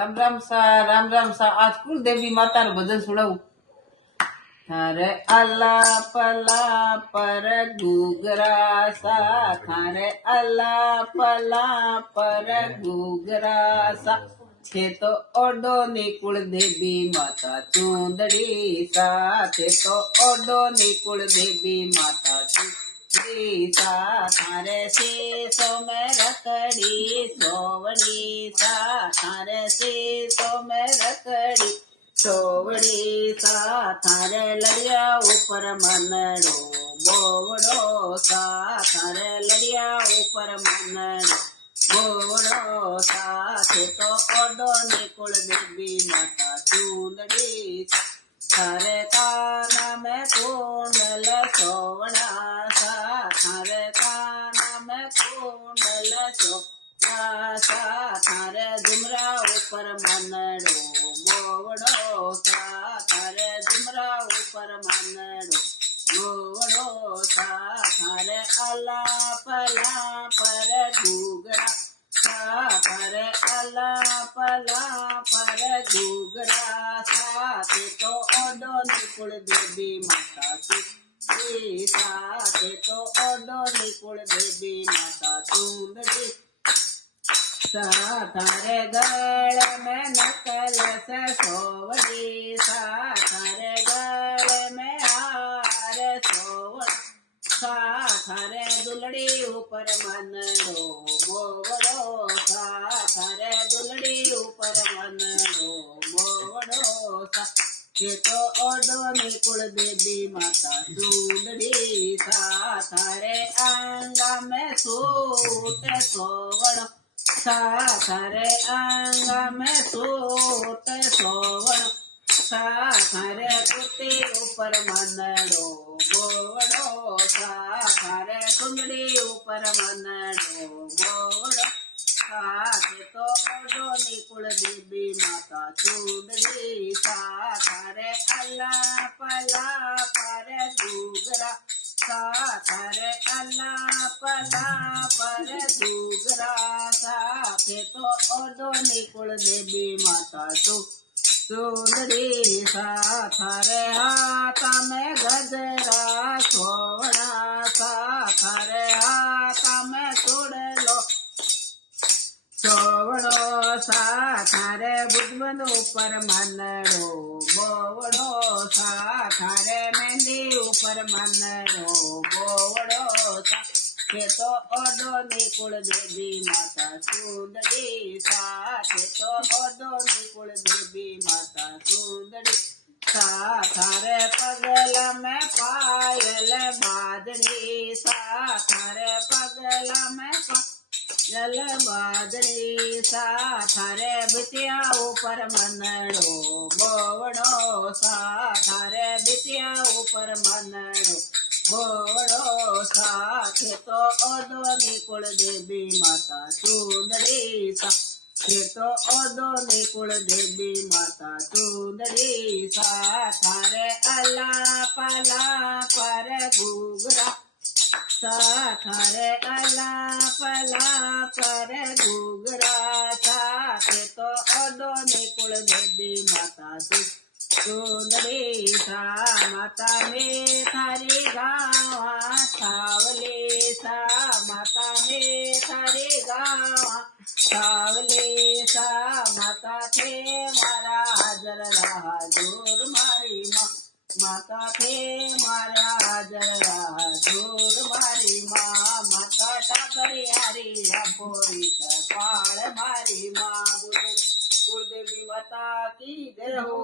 राम राम सा आज कुल देवी माता नु भजन सुनाऊ। थारे अल्लाह पला पर गुगरा सा, थारे अल्लाह पला पर गुगरा सा, छे तो ओडो निकुल देवी माता चूंदड़ी सा, छे तो ओडो निकुल देवी माता चूंदड़ी सा, थारे शीशो में रखड़ी सोवड़ी सा, थारे शीशो में रखड़ी सोवड़ी सा, थारे लड़िया ऊपर मनड़ो बोवड़ो सा, थारे लड़िया ऊपर मनड़ो बोवड़ो सा, थे तो ओडो निकुल देवी माता चूंदड़ी सा, थारे काना में कुंडल सोवड़ा सा, थारे काना में कुंडल सोवड़ा सा, थारे डुमरा ऊपर मनड़ो मोवड़ो सा, थारे डुमरा ऊपर मनड़ो मोवड़ो सा, थारे अला पला पर घूगरा सा, थारे अला पला पर घूगरा सा, ते तो ओडो निकुल देवी माता चूंदड़ी सा, ते तो ओडो निकुल देवी माता चूंदड़ी सा, थारे गले में नकलस सोवड़ी सा, थारे गले में हार सोवड़ा सा, थारे दुलड़ी ऊपर मनड़ो मोवड़ो सा, थारे दुलड़ी ऊपर मनड़ो मोवड़ो सा, ये तो ओडो निकुल देवी माता चूंदड़ी सा, थारे आंगा में सूट सोवड़ो सा, थारे आंगा में सूट सोवड़ो सा, थारे कुर्ती ऊपर मनड़ो बोवड़ो सा, थारे कुंडली ऊपर मनड़ो बोवड़ो सा, ते तो ओडो निकुल देवी माता चूंदड़ी सा, थारे अल्लाह पला पर घूगरा सा, थारे अल्लाह पला पर घूगरा सा, ते तो ओडो निकुल देवी माता चूंदड़ी सा, थारे हाथ में गजरा सोवड़ा सा, थारे हाथ में चूड़लो सोवड़ो सा, थारे बुजबन ऊपर मनड़ो बोवड़ो सा, थारे मेहंदी ऊपर मनड़ो बोवड़ो सा, ते तो ओडो निकुल देवी माता चूंदड़ी सा, ते तो ओडो निकुल देवी माता चूंदड़ी सा, थारे पगल में पायल बादड़ी सा, थारे पगल में पायल बादड़ी सा, थारे बिटिया ऊपर मनड़ो बोवड़ो सा, थारे बिटिया ऊपर मनड़ो बोवड़ो सा, थे तो ओडो निकुल देवी माता चूंदड़ी सा, थे तो ओडो निकुल देवी माता चूंदड़ी सा, थारे अला पला पर घूगरा सा, थारे अला पला पर घूगरा सा, थे तो ओडो निकुल देवी माता चूंदड़ी सा, माता में थारी गावा छावले सा, माता में थारी गावा छावले सा, माता थे मारा हाजर रहा जोर मारी माँ, माता थे मारा हाजर रहा जोर मारी माँ, माता टाबरी हरी रपोरी पाड़ मारी माँ, कुलदेवी माता की जय हो।